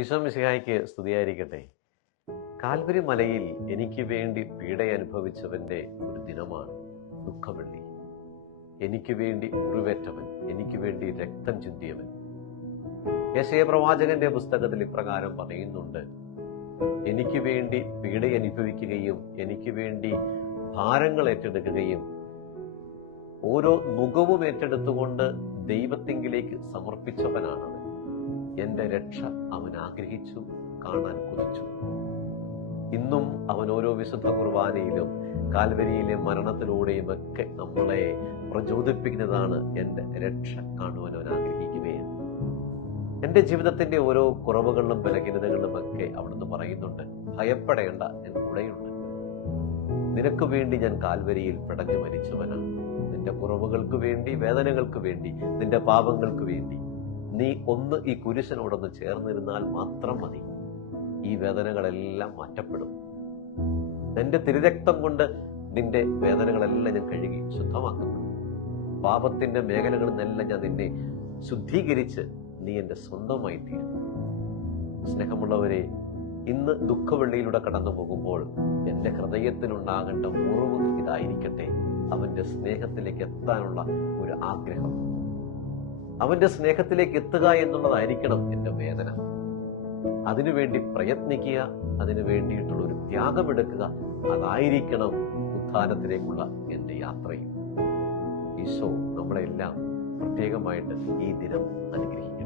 ഈശോ മിശിഹായ്ക്ക് സ്തുതിയായിരിക്കട്ടെ. കാൽവരി മലയിൽ എനിക്ക് വേണ്ടി പീഡ അനുഭവിച്ചവന്റെ ഒരു ദിനമാണ് ദുഃഖവെള്ളി. എനിക്ക് വേണ്ടി മുറിവേറ്റവൻ, എനിക്ക് വേണ്ടി രക്തം ചിന്തിയവൻ. യെശയ്യാ പ്രവാചകന്റെ പുസ്തകത്തിൽ ഇപ്രകാരം പറയുന്നുണ്ട്: എനിക്ക് വേണ്ടി പീഡ അനുഭവിക്കുകയും എനിക്ക് വേണ്ടി ഭാരങ്ങൾ ഏറ്റെടുക്കുകയും ഓരോ നുകവും ഏറ്റെടുത്തുകൊണ്ട് ദൈവത്തിങ്കിലേക്ക് സമർപ്പിച്ചവനാണവൻ. എന്റെ രക്ഷ അവൻ ആഗ്രഹിച്ചു, കാണാൻ കൊതിച്ചു. ഇന്നും അവൻ ഓരോ വിശുദ്ധ കുർബാനയിലും കാൽവരിയിലെ മരണത്തിലൂടെയും ഒക്കെ നമ്മളെ പ്രചോദിപ്പിക്കുന്നതാണ് എന്റെ രക്ഷ കാണുവാൻ അവൻ ആഗ്രഹിക്കുകയാണ്. എന്റെ ജീവിതത്തിന്റെ ഓരോ കുറവുകളിലും ബലഹീനതകളിലും ഒക്കെ അവിടുന്ന് പറയുന്നുണ്ട്: ഭയപ്പെടേണ്ട, ഞാൻ കൂടെയുണ്ട്. നിനക്ക് വേണ്ടി ഞാൻ കാൽവരിയിൽ പിടഞ്ഞു മരിച്ചവനാണ്. നിന്റെ കുറവുകൾക്ക് വേണ്ടി, വേദനകൾക്ക് വേണ്ടി, നിന്റെ പാപങ്ങൾക്ക് വേണ്ടി നീ ഒന്ന് ഈ കുരിശനോടൊന്ന് ചേർന്നിരുന്നാൽ മാത്രം മതി. ഈ വേദനകളെല്ലാം മാറ്റപ്പെടും. എന്റെ തിരുരക്തം കൊണ്ട് നിന്റെ വേദനകളെല്ലാം ഞാൻ കഴുകി ശുദ്ധമാക്കപ്പെടും. പാപത്തിന്റെ മേഖലകളിൽ നിന്നെല്ലാം ഞാൻ നിന്നെ ശുദ്ധീകരിച്ച് നീ എന്റെ സ്വന്തമായി തീരും. സ്നേഹമുള്ളവരെ, ഇന്ന് ദുഃഖവെള്ളിയിലൂടെ കടന്നു പോകുമ്പോൾ എന്റെ ഹൃദയത്തിലുണ്ടാകേണ്ട മുറിവ് ഇതായിരിക്കട്ടെ: അവന്റെ സ്നേഹത്തിലേക്ക് എത്താനുള്ള ഒരു ആഗ്രഹം. അവന്റെ സ്നേഹത്തിലേക്ക് എത്തുക എന്നുള്ളതായിരിക്കണം എൻ്റെ വേദന. അതിനുവേണ്ടി പ്രയത്നിക്കുക, അതിനു വേണ്ടിയിട്ടുള്ള ഒരു ത്യാഗമെടുക്കുക. അതായിരിക്കണം ഉത്ഥാനത്തിലേക്കുള്ള എൻ്റെ യാത്രയും. ഈശോ നമ്മളെല്ലാം പ്രത്യേകമായിട്ട് ഈ ദിനം അനുഗ്രഹിക്കും.